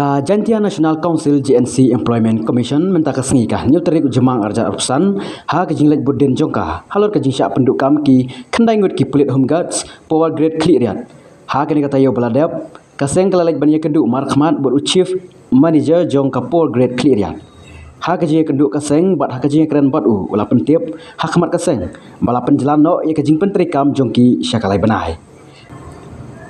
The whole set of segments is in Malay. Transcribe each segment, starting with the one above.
Ka Jantia National Council GNC Employment Commission minta kesengi kah new tarik jemang arja urusan ha kejing lek budin jongka halor kejing syak pendukam ki kendai ngut ki pulit home guards power grade clear ha kini kata yo baladep kaseng kelalek banya keduk markhmat buat chief manager jongka power grade clear ha kejing keduk kaseng bat ha kejing keren bat ulah pentiap ha khmat kaseng bala penjelan no ya kejing pentrikam jongki syakalai benai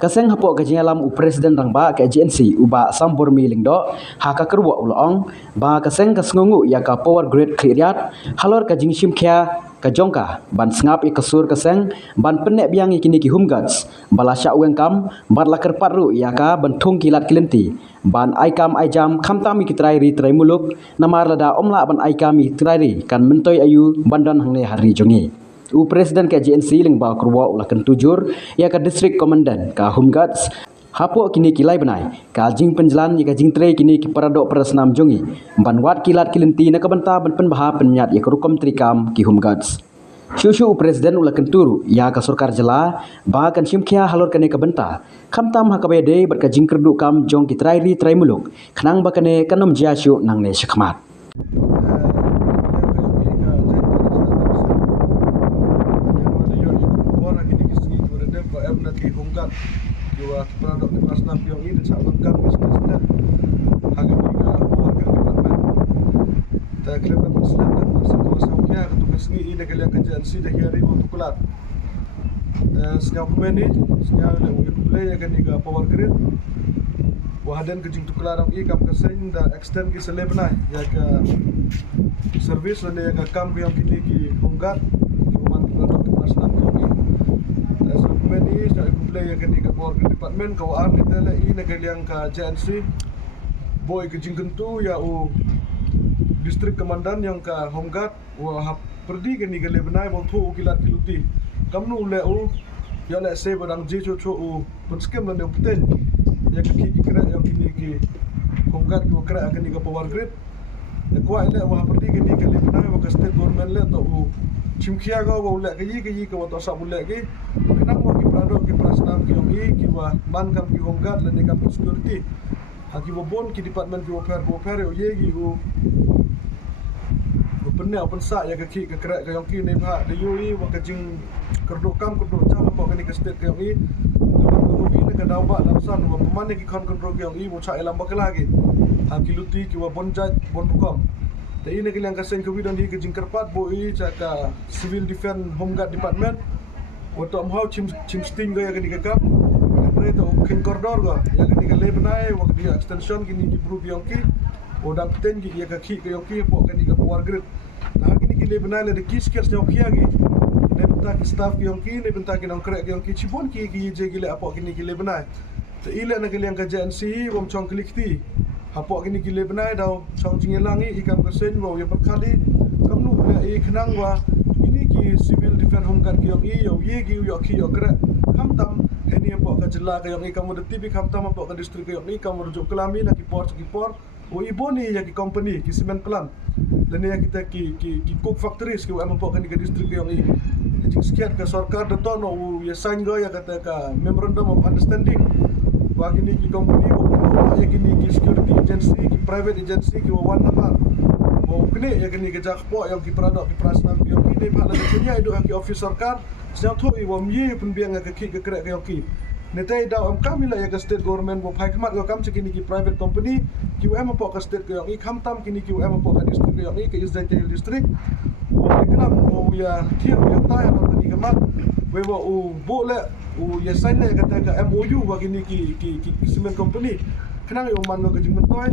kaseng hapok kejing alam presiden rang ba ke GNC uba sambur miling do ha ka kerwa ulong ba kaseng kasengungu ya ka power grade clearat halor kejing simkhya ka jongka ban sngap i kasur kaseng ban penek biang ikini ki humgats bala sya wengkam ban lakar patru ya ka bentung kilat kilenti ban aikam aijam khamtami kitrai ri trai muluk namar lada omla ban aikami trai ri kan mentoi ayu bandan hangne hari jongi presiden ke GNC ling ba kurwa ulah kan tujur ya ka district commandant ka home guards hapo kini kilai benai ka jing penjelan ya ka jing tre kini ki paradok prasnam jongi ban wat kilat kilenti na ka banta ban penbaha penyat ya ka rukom trikam ki home guards Shushu presiden ulah kan turu ya ka surkar jela ba kan simkhya halor kane ka banta khamtam ha ka bede ber ka jing kerdu kam jong ki trai ri trai muluk khnang ba kane kanom jiashu nang ne shakmat Ki hongkat kiwa produk di Pras Nampiyong ini sa lengkap bisnisnya hanya di warga departemen tak kelihatan perselatan situasinya ketugas ini ina kalian kerjaan si dah hari waktu kelat sekarang pemain ni sekarang lagi play ya kan iga power grid wahadan kejing tu kelarang i kam keseng dah extend ki selebnai ya ke servis dan ya ke kam yang kini ki hongkat kiwa produk di Pras Nampiyong ini ini sudah kumpulan yang kini ke power department kau arti tela ini negara yang ke JNC boy ke jingkentu ya distrik komandan yang ke home guard wah perdi ke ni ke lebenai waktu ukilat kiluti kamu le ya le se barang je coco penskem dan yang penting ya ke kiki kira yang kini ke home guard kau kira akan ni ke power grid ya kuat le wah perdi ke ni ke lebenai wah ke state government le atau chimkhia go bo le ke yi ke wato sa bule ke kenang mo ki produk ki prasnam ki ogi ki wa man kam ki home guard le ne kam security ha ki bo bon ki department ki bo per o ye gi go penne open sa ya ke ki ke kra ke ki ne bha de yui wa ke jing kerdo kam kerdo cha po ke ni ke state ke ogi ko vi ne ka daw ba daw san wa pemane ki kon kerdo ke ogi bo cha elam ba ke lagi ha ki luti ki wa bon jaj bon kom Tapi ini kalian kasih kewidan di kejing kerpat boi caka civil defense home guard department waktu amhau cim sting go ya kini kekap itu kin koridor go ya kini kale benai waktu dia extension kini di improve yongki odang ten ki ya kaki ke yongki po kini ke power grid nah kini kile benai le de kiskers yongki lagi ne bentak ki staff yongki ne bentak ki nongkrek yongki cibon ki je gile apa kini kile benai te ile na kalian ka JNC wom chong klikti hapok kini gile benai dau chong jingelangi ikan kesen wa ya perkali kamnu le khnang wa ini ki civil defense home guard ki yo ye gi yo ki yo kra kamtam ini apa ka jela ka yo kamu de tv kamtam apa ka distrik yo ni kamu rujuk kelami na ki port o iboni ya ki company ki cement plant dan ya kita ki cook factories ki apa ka ni ka distrik yo ni sekian ka sarkar de tono ya sign go ya kata ka memorandum of understanding bagi ni ki company ya kini ki security agency ki private agency ki wan number mau kini ya kini ke jakpo yang ki produk ki prasnam ki ini pak la dunia itu ki office sarkar sedang tu i wam ye pun biang ke ki ke krek ki netai da am kamila ya ke state government bo phai khmat ko kam kini ki private company ki am po ka state ki kham tam kini ki am po ka district ki East Jail district o kenam o ya thir ya ta ya ni kamat we wo bo le ya sign le kata ka MOU bagi ni ki cement company kenang yo man ko jing mentoy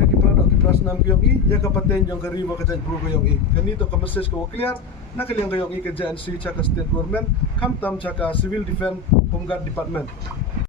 ya ki produk ki prasnam ki yogi ya ka paten jong kari ba ka jaj pro ko yogi kani to ka message ko clear na kaliang ka yogi ka JNC cha ka state government kam tam cha ka civil defense home guard department